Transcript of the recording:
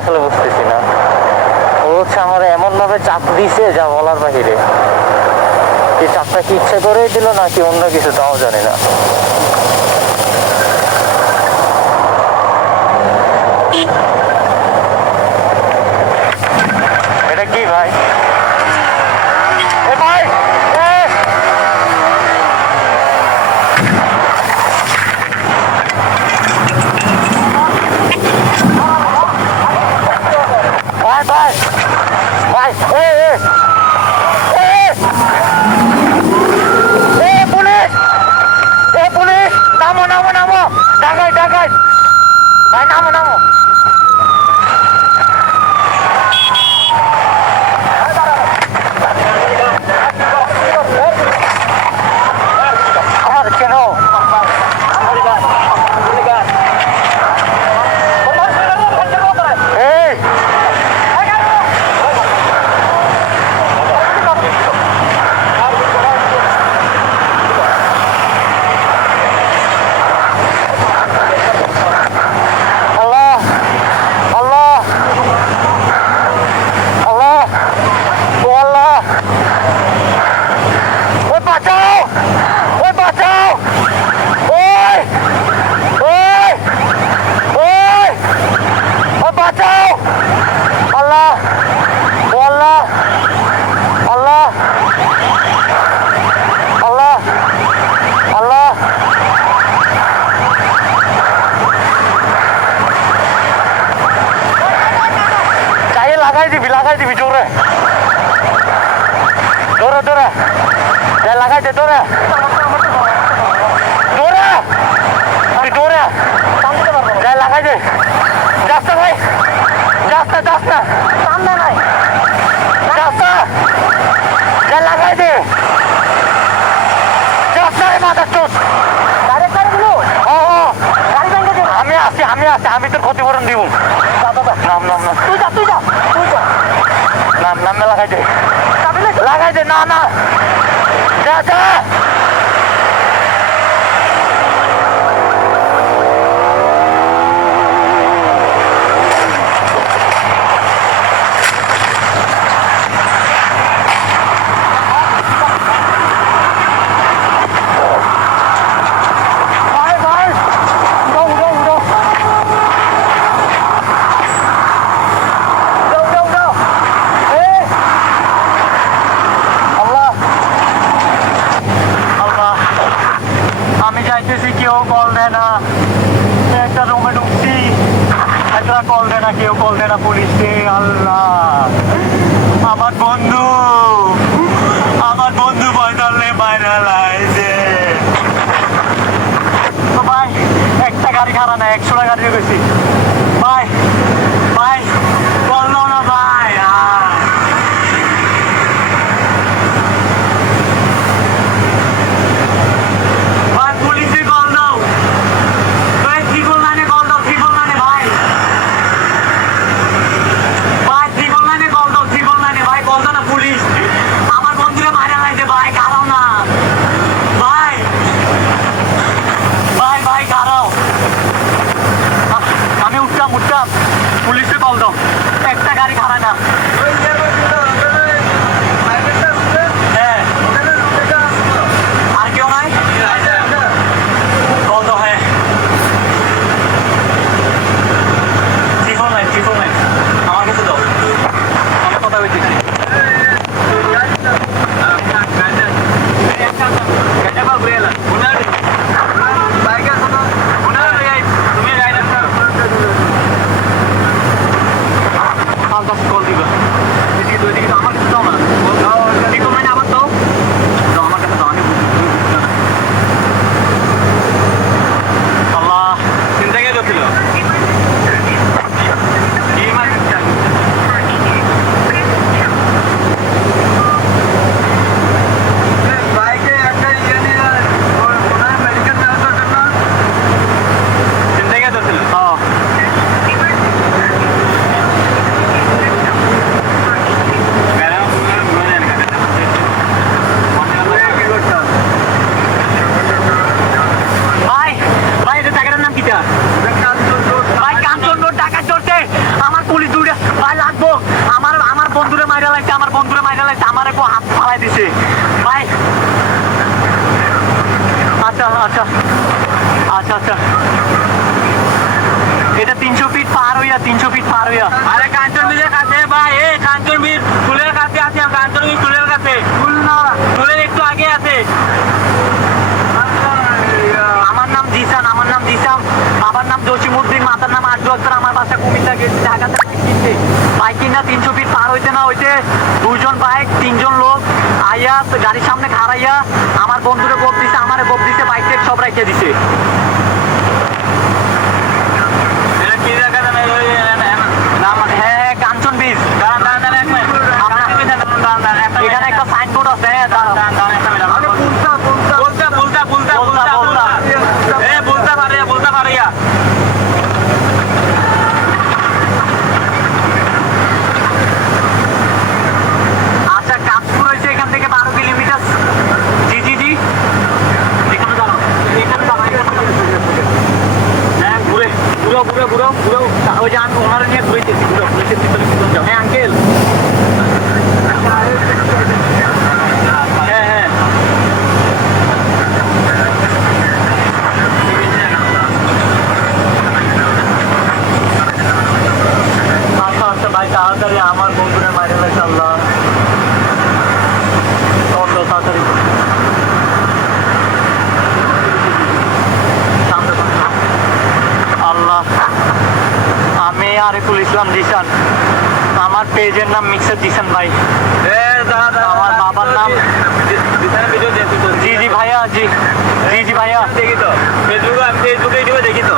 আসলে বুঝতেছি না, ও হচ্ছে আমার এমন ভাবে চাপ দিছে যা বলার বাহিরে। এই চাপটা কি ইচ্ছে করেই দিল নাকি অন্য কিছু, তাও জানি না। এটা কি ভাই? এ ভাই, ভাই ভাই ভাই, পুলিশ, পুলিশ, নামো নামো নামো, ডাকাই ডাকাই ভাই, নামো নামো। আমার কেন লাগাই দিবি জোরে, জোরে জোরে লাগাই দে, জোরে জোরে, তুই জোরে লাগাই দে। যাস না ভাই, যাস না, যাস না, সামনে নাই, যাস না, লাগাই দে, যাস না রে মাথা চোট। আমি আছি, আমি আছি, আমি তোর ক্ষতিপূরণ দিব। নাম নাম নাম, তুই যা, তুই যা, তুই যা, নাম নাম লাগাই দে, লাগাই দে, না না, যা যা। কেউ কল দেয় না, একটা রুমে ঢুকছি, একটা কল দেয় না, কেউ কল দেয় না পুলিশকে। আল্লাহ, আমার বন্ধু, আমার বন্ধু পয়তালে বাইরে লাইছে। তো ভাই, একটা গাড়ি খারাপ না, 100টা গাড়ি গেছি ভাই। ভাই বললো না ভাই, পুলিশে কল দাও, একটা গাড়ি খারাপ না। হ্যাঁ, আর কেউ নাই, কল দাও। হ্যাঁ, ত্রিফল নাই, ত্রিফল নাই, আমার কাছে দাও, আমার কথা বলতেছি। তুমি কল দিবা। ভাই লাগবো, আমার আমার বন্ধুরে মাইরা লাগছে, আমার বন্ধুরে মাইরা লাগছে, আমার একটু হাত ফালাই দিছে ভাই। আচ্ছা আচ্ছা আচ্ছা আচ্ছা, এটা 300 ফিট পার হইয়া, 300 ফিট পার হইয়া। আরে কাঞ্চন মিলের কাছে ভাই, এই কাঞ্চন মিল ফুলের কাছে আছে, কাঞ্চন মিল ফুলের কাছে, ফুল না ফুলের একটু আগে আছে। আমার নাম জিসান, আমার নাম জিসান, বাবার নাম জসিমউদ্দিন, মাতার নাম আরজু আক্তার, আমার বাসা কুমিল্লা, গেছি ঢাকাতে বাইক কিনতে। বাইক কিনা 300 ফিট পার হইতে না হইতে দুইজন বাইক, তিনজন লোক আইয়া গাড়ির সামনে খাড়াইয়া আমার বন্ধুরে গোপ দিছে, আমারে গোপ দিছে, বাইক টেক সব রাইখে দিছে। এটা কি জায়গা জানেন? ওই নাম হ্যাঁ কাঞ্চন বীজ। দাঁড়ান দাঁড়ান দাঁড়ান এক মিনিট, দাঁড়ান দাঁড়ান একটা এখানে একটা সাইনবোর্ড আছে, হ্যাঁ দাঁড়াও। দাঁড়ান দাঁড়ান একটা মিনিট। বলতা বলতা বলতা বলতা, বলতা। এ বলতা পারিয়া আচ্ছা কাশপুর হয়েছে এখান থেকে 12 কিলোমিটার। জি জি জি, এখানে দাঁড়াও, এখানে দাঁড়াও, এখানে দাঁড়াও। হ্যাঁ ঘুরে ঘুরো ঘুরো ঘুরো ঘুরো, ওই যে আমি ওনারা নিয়ে ঘুরেছি, ঘুরো ঘুরেছি। হ্যাঁ আঙ্কেল, হ্যাঁ হ্যাঁ আচ্ছা আচ্ছা ভাই, তাড়াতাড়ি আমার বন্ধুরে মাইরে লাগছে। আল্লাহ তাড়াতাড়ি সামনে বসো। আল্লাহ, আমি আরিফুল ইসলাম জিসান, আমার পেজের নাম মিক্সার জিসান ভাই। আমার বাবার নাম ভিডিও দেখি তো, জি জি ভাইয়া, জি জি জি ভাইয়া। দেখি তো ফেসবুকে, আমি ফেসবুকে ইউটিউবে দেখি তো।